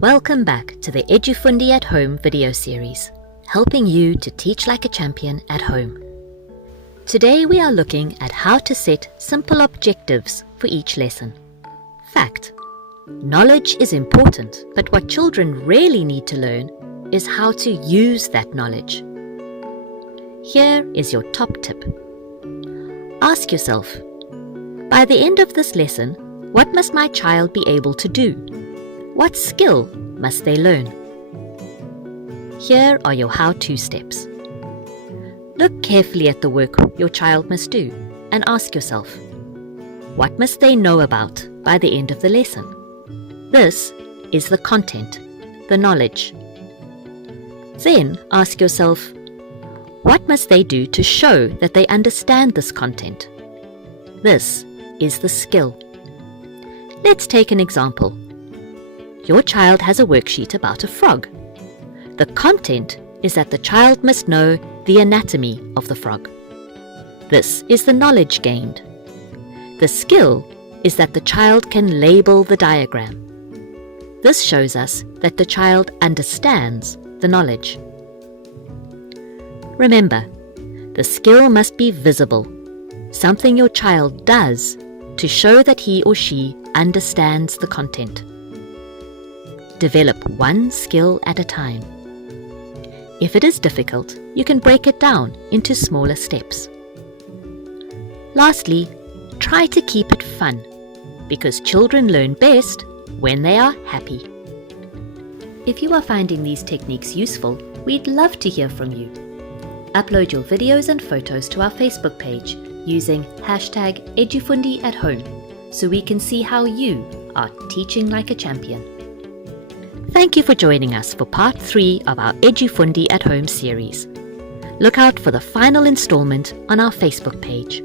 Welcome back to the Edufundi at Home video series, helping you to teach like a champion at home. Today we are looking at how to set simple objectives for each lesson. Fact: knowledge is important, but what children really need to learn is how to use that knowledge. Here is your top tip. Ask yourself, by the end of this lesson, what must my child be able to do? What skill must they learn? Here are your how-to steps. Look carefully at the work your child must do and ask yourself, what must they know about by the end of the lesson? This is the content, the knowledge. Then ask yourself, what must they do to show that they understand this content? This is the skill. Let's take an example. Your child has a worksheet about a frog. The content is that the child must know the anatomy of the frog. This is the knowledge gained. The skill is that the child can label the diagram. This shows us that the child understands the knowledge. Remember, the skill must be visible, something your child does to show that he or she understands the content. Develop one skill at a time. If it is difficult, you can break it down into smaller steps. Lastly, try to keep it fun, because children learn best when they are happy. If you are finding these techniques useful, we'd love to hear from you. Upload your videos and photos to our Facebook page using #EdufundiAtHome so we can see how you are teaching like a champion. Thank you for joining us for part 3 of our Edufundi at Home series. Look out for the final installment on our Facebook page.